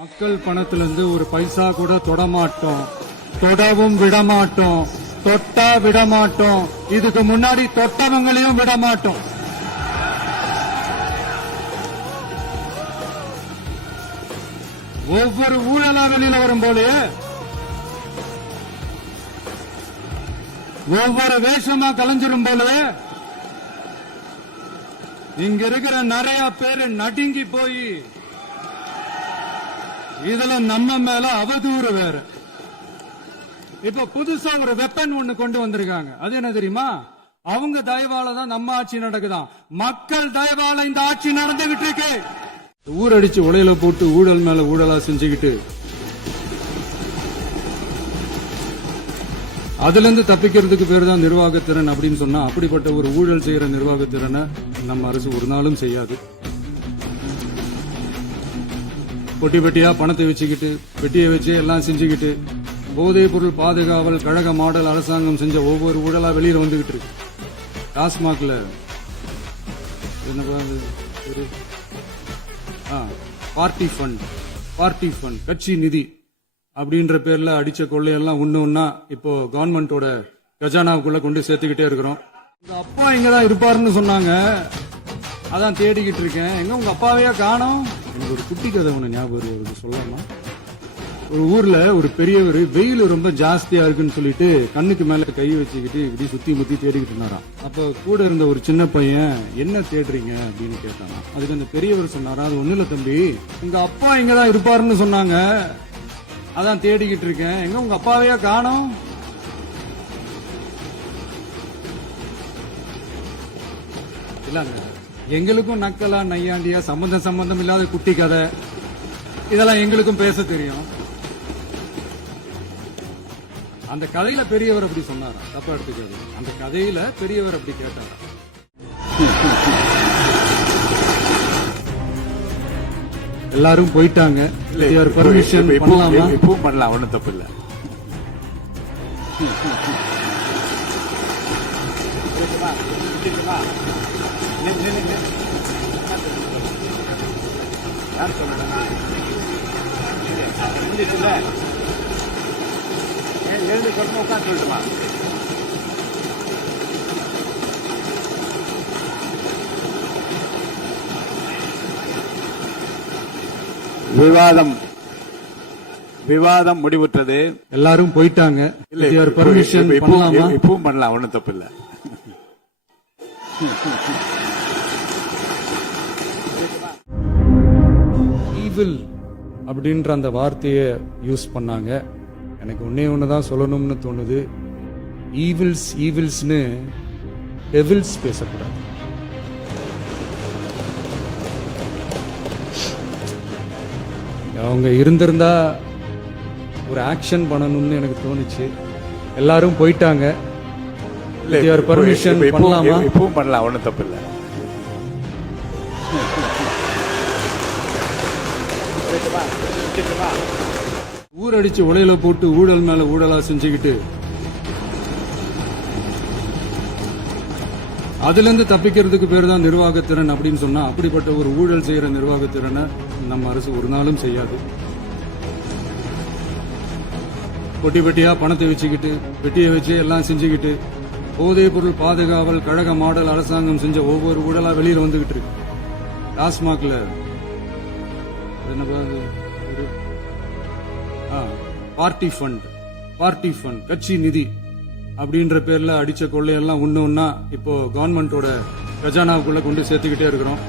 மக்கள் பணத்திலிருந்து ஒரு பைசா கூட தொடமாட்டோம், தொடவும் விடமாட்டோம், தொட்டா விடமாட்டோம், இதுக்கு முன்னாடி தொட்டவங்களையும் விடமாட்டோம். ஒவ்வொரு ஊழலா வெளியில வரும் போது ஒவ்வொரு வேஷமா கலைஞ்சிரும் போல இங்க இருக்கிற நிறைய பேரு நடுங்கி போய் இதுல நம்ம மேல அவதூறு வேற. இப்ப புதுசா ஒரு வெப்பன் ஒண்ணு கொண்டு வந்திருக்காங்க. அது என்ன தெரியுமா? அவங்க தயவால தான் நம்ம ஆட்சி நடக்குதாம். மக்கள் தயவால இந்த ஆட்சி நடந்துகிட்டு இருக்கு. ஊரடிச்சு உலையில போட்டு ஊழல் மேல ஊழலா செஞ்சுக்கிட்டு அதுல இருந்து தப்பிக்கிறதுக்கு பேர் தான் நிர்வாகத்திறன் அப்படின்னு சொன்னா, அப்படிப்பட்ட ஒரு ஊழல் செய்யற நிர்வாகத்திறனை நம்ம அரசு ஒரு நாளும் செய்யாது. பொட்டி பெட்டியா பணத்தை வச்சுக்கிட்டு பெட்டியை வச்சு எல்லாம் செஞ்சுக்கிட்டு போதைப் பொருள் பாதுகாவல் கழக மாடல் அரசாங்கம் செஞ்ச ஒவ்வொரு ஊழலா வெளியில வந்துகிட்டு இருக்கு. டாஸ்மாக்ல பார்ட்டி ஃபண்ட் கட்சி நிதி அப்படின்ற பேர்ல அடிச்ச கொள்ளையெல்லாம் ஒண்ணா இப்போ கவர்மெண்டோட கஜானாவுக்குள்ள கொண்டு சேர்த்துக்கிட்டே இருக்கிறோம். உங்க அப்பா இங்கதான் இருப்பாருன்னு சொன்னாங்க, அதான் தேடிக்கிட்டு இருக்கேன். எங்க உங்க அப்பாவையா காணோம்? எனக்கு ஒரு குட்டி கதை ஒண்ணு ஞாபகம் சொல்லலாமா? ஒரு ஊர்ல ஒரு பெரியவர் வெயில் ரொம்ப ஜாஸ்தியா இருக்குன்னு சொல்லிட்டு கண்ணுக்கு மேல கை வச்சுக்கிட்டு இப்படி சுத்தி முத்தி தேடிக்கிட்டு இருந்தாராம். அப்ப கூட இருந்த ஒரு சின்ன பையன், என்ன தேடுறீங்க அப்படின்னு கேட்டானா. அதுக்கு அந்த பெரியவர் சொன்னாரா, அது ஒண்ணு இல்ல தம்பி, உங்க அப்பா இங்கதான் இருப்பாருன்னு சொன்னாங்க, அதான் தேடிக்கிட்டு இருக்கேன். எங்க உங்க அப்பாவையா காணோம்? இல்லங்க, எங்களுக்கும் நக்கலா நையாண்டியா சம்பந்தம் இல்லாத குட்டி கதை இதெல்லாம் எங்களுக்கும் பேச தெரியும். அந்த கதையில பெரியவர் அப்படி சொன்னாரா, தப்பா எடுத்துக்காது. அந்த கதையில பெரியவர் அப்படி கேட்டாரா. எல்லாரும் போயிட்டாங்க. பர்மிஷன் பண்ணலாமா? இப்பவும் பண்ணலாம், ஒன்னும் தப்பு இல்ல. யார் சொல்லுங்க? எழுந்து சொல்லுமா, உட்காந்து சொல்லட்டுமா? விவாதம் முடிவுற்றது. எல்லாரும் போயிட்டாங்க. பர்மிஷன் பண்ணலாமா? இப்பவும் பண்ணலாம், ஒன்னும் தப்பு இல்ல. ஈவில் அப்படின்ற அந்த வார்த்தையை யூஸ் பண்ணாங்க. எனக்கு ஒண்ணுதான் சொல்லணும்னு தோணுது. ஈவில்ஸ்னு டெவில்ஸ் பேசக்கூடாது. அவங்க இருந்திருந்தா ஒரு ஆக்ஷன் பண்ணணும்னு எனக்கு தோணுச்சு. எல்லாரும் போயிட்டாங்க. பர்மிஷன் பண்ணலாமா? இப்பவும் பண்ணலாம், ஒன்னும் தப்பு இல்ல. ஊரடிச்சு உலையில போட்டு ஊழல் மேல ஊழலா செஞ்சுக்கிட்டு அதுல இருந்து தப்பிக்கிறதுக்கு பேர் தான் நிர்வாகத்திறன் அப்படின்னு சொன்னா, அப்படிப்பட்ட ஒரு ஊழல் செய்யற நிர்வாகத்திறனை நம்ம அரசு ஒரு நாளும் செய்யாது. பொட்டி பெட்டியா பணத்தை வச்சுக்கிட்டு பெட்டியை வச்சு எல்லாம் செஞ்சுக்கிட்டு போதைப் பொருள் பாதுகாவல் கழக மாடல் அரசாங்கம் செஞ்ச ஒவ்வொரு ஊழலா வெளியில வந்துகிட்டு இருக்கு. டாஸ்மாக்ல பார்ட்டி ஃபண்ட் கட்சி நிதி அப்படின்ற பேர்ல அடிச்ச கொள்ளையெல்லாம் ஒண்ணா இப்போ கவர்மெண்டோட கஜானாவுக்குள்ள கொண்டு சேர்த்துக்கிட்டே இருக்கிறோம்.